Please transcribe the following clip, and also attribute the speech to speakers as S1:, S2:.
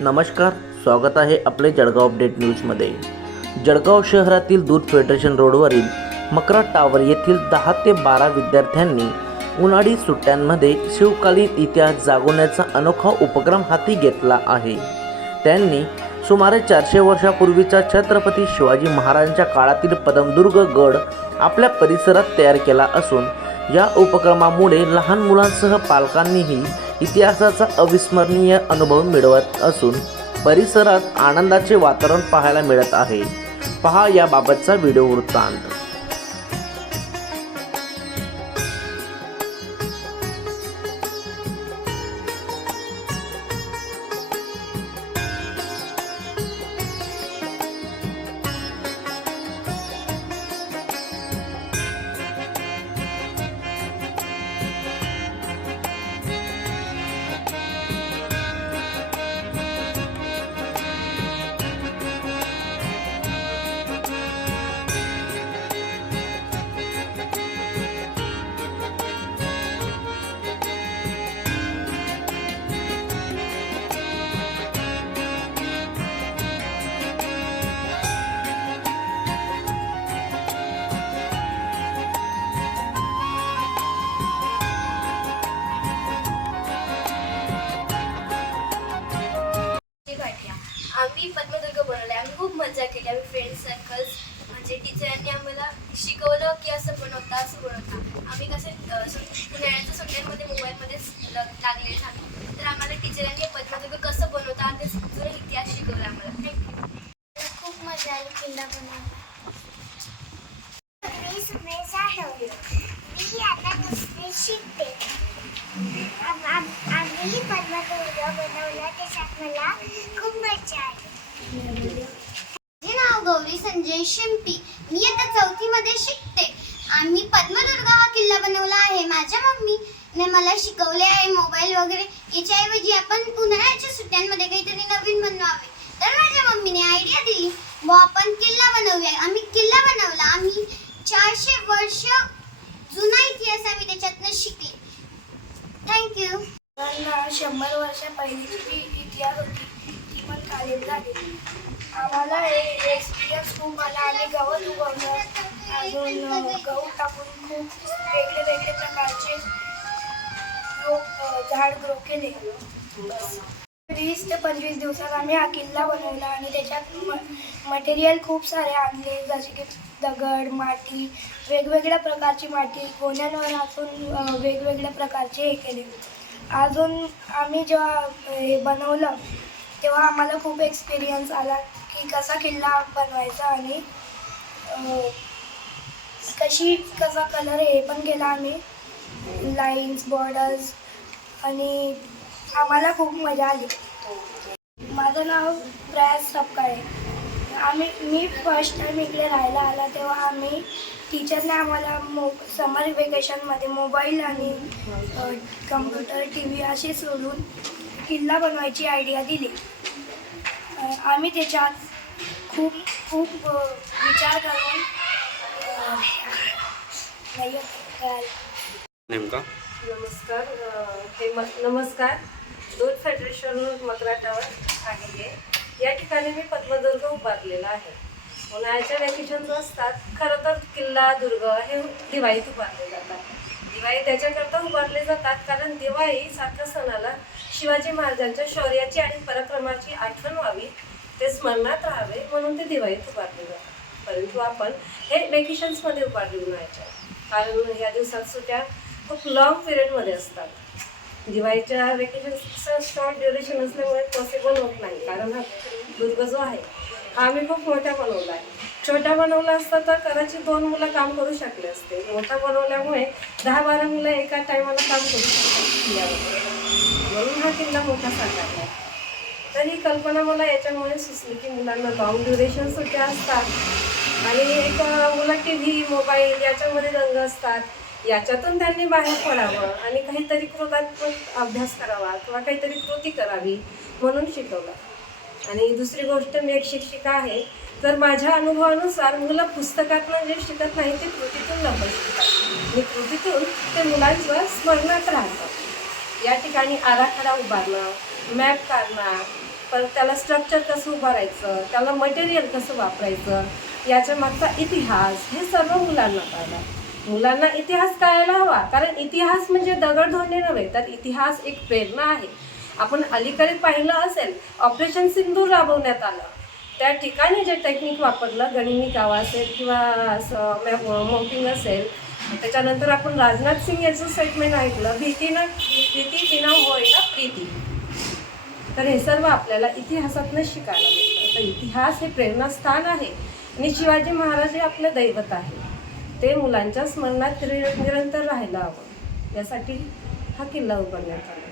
S1: नमस्कार स्वागत आहे आपले जळगाव अपडेट न्यूजमध्ये. जळगाव शहरातील दूध फेडरेशन रोडवरील मकरा टावर येथील दहा ते बारा विद्यार्थ्यांनी उन्हाळी सुट्ट्यांमध्ये शिवकालीन इतिहास जागवण्याचा अनोखा उपक्रम हाती घेतला आहे. त्यांनी सुमारे चारशे वर्षापूर्वीचा छत्रपती शिवाजी महाराजांच्या काळातील पदमदुर्ग गड आपल्या परिसरात तयार केला असून या उपक्रमामुळे लहान मुलांसह पालकांनीही इतिहासाचा अविस्मरणीय अनुभव मिळवत असून परिसरात आनंदाचे वातावरण पाहायला मिळत आहे. पहा याबाबतचा व्हिडिओ वृत्तांत.
S2: आम्ही पद्मदुर्ग बनवलं आम्ही खूप मजा केली. आम्ही फ्रेंड सर्कल्स म्हणजे टीचरांनी आम्हाला शिकवलं की असं बनवता असं बनवता. आम्ही कसे उन्हाळ्याच्या सुट्ट्यांमध्ये मोबाईलमध्येच लागलेले आम्ही तर आम्हाला टीचरांनी पद्मदुर्ग कसं बनवता ते जुना इतिहास शिकवला आम्हाला. थँक्यू
S3: खूप मजा आली किल्ला बनवायला. माझी सुमेश आठवले मी आता दुसरी शिकते. आम- आम- आम्ही बनवला त्याच्यात मला खूप मजा आली. माझे नाव गौरी संजय शिंपी. मी आता चौथीमध्ये शिकते. आम्ही पद्मदुर्गा हा किल्ला बनवला आहे. माझ्या मम्मीने मला शिकवले आहे मोबाईल वगैरे. याच्याऐवजी आपण उन्हाळ्याच्या सुट्ट्यांमध्ये काहीतरी नवीन बनवावे. तर माझ्या मम्मीने आयडिया दिली व आपण किल्ला बनवूया. आम्ही किल्ला बनवला. आम्ही चारशे वर्ष जुना इतिहास आम्ही त्याच्यातनं शिकले. थँक्यू
S4: पण शंभर वर्ष पहिलीची जी इतिहास होती ती पण काढली झाली. आम्हाला हे एक्सपिरियन्स खूप आला आम्ही गवत उगवलं. अजून गहू टाकून खूप वेगळे वेगळे प्रकारचे झाड ग्रो केले. बस. वीस ते पंचवीस दिवसात आम्ही हा किल्ला बनवला आणि त्याच्यात म मटेरियल खूप सारे आणले. जसे की दगड माती वेगवेगळ्या प्रकारची माती गोण्यांवर असून वेगवेगळ्या प्रकारचे हे केले. अजून आम्ही जेव्हा हे बनवलं तेव्हा आम्हाला खूप एक्सपिरियन्स आला की कसा किल्ला बनवायचा आणि कशी कसा कलर हे पण केला आम्ही. लाईन्स बॉर्डर्स आणि आम्हाला खूप मजा आली. माझं नाव प्रयास सपकाळे. आम्ही मी फर्स्ट टाईम इकडे राहायला आला तेव्हा आम्ही टीचरने आम्हाला मो समर वेकेशनमध्ये मोबाईल आणि कम्प्युटर टी व्ही असे सोडून किल्ला बनवायची आयडिया दिली. आम्ही त्याच्यात खूप खूप विचार करून
S1: नेमका?
S5: नमस्कार हे म नमस्कार. दूध फेडरेशन मकराटावर. आहे. या ठिकाणी मी पद्मदुर्ग उभारलेला आहे. उन्हाळ्याच्या वेकेशन्स असतात खरं तर किल्ला दुर्ग हे दिवाळीत उभारले जातात. दिवाळी त्याच्याकरता उभारले जातात कारण दिवाळी सारख्या सणाला शिवाजी महाराजांच्या शौर्याची आणि पराक्रमाची आठवण व्हावी ते स्मरणात राहावे म्हणून ते दिवाळीत उभारले जातात. परंतु आपण हे वेकेशन्समध्ये उभारले उन्हाळ्याच्या. कारण ह्या दिवसात सुट्ट्या खूप लॉंग पिरियडमध्ये असतात. दिवाळीच्या वेकेशनचं शॉर्ट ड्युरेशन असल्यामुळे पॉसिबल होत नाही. कारण हा दुर्ग जो आहे हा आम्ही खूप मोठा बनवला आहे. छोटा बनवला असता तर कदाचित दोन मुलं काम करू शकले असते. मोठा बनवल्यामुळे दहा बारा मुलं एका टायमाला काम करू शकतात. किल्ल्यावर म्हणून हा किल्ला मोठा साकारला आहे. तर ही कल्पना मला याच्यामुळे सुचली की मुलांना लॉंग ड्युरेशन सुट्ट्या असतात. आणि एक मुलं टी व्ही मोबाईल याच्यामध्ये रंग असतात. याच्यातून त्यांनी बाहेर पडावं आणि काहीतरी कृतात्मक अभ्यास करावा किंवा काहीतरी कृती करावी म्हणून शिकवलं. आणि दुसरी गोष्ट मी एक शिक्षिका आहे. तर माझ्या अनुभवानुसार मुलं पुस्तकातनं जे शिकत नाही ते कृतीतून लवकर शिकतात. आणि कृतीतून ते मुलांचं स्मरणात राहतं. या ठिकाणी आराखडा उभारणं मॅप काढणं परत त्याला स्ट्रक्चर कसं उभारायचं त्याला मटेरियल कसं वापरायचं याच्या मागचा इतिहास हे सर्व मुलांना कळणार मुलांना इतिहास कळायला हवा. कारण इतिहास म्हणजे दगड धोणे नव्हे तर इतिहास एक प्रेरणा आहे. आपण अलीकडे पाहिलं असेल ऑपरेशन सिंदूर राबवण्यात आलं. त्या ठिकाणी जे टेक्निक वापरलं गणिमी कावा असेल किंवा असं मोपिंग असेल त्याच्यानंतर आपण राजनाथ सिंग याचं स्टेटमेंट ऐकलं भीतीनं भीती विना होईना प्रीती. तर हे सर्व आपल्याला इतिहासातनं शिकायला मिळतं. तर इतिहास हे प्रेरणास्थान आहे. आणि शिवाजी महाराज हे आपलं दैवत आहे. ते मुलांच्या स्मरणात निरंतर राहायला हवं यासाठी हा किल्ला उभारण्यात आला.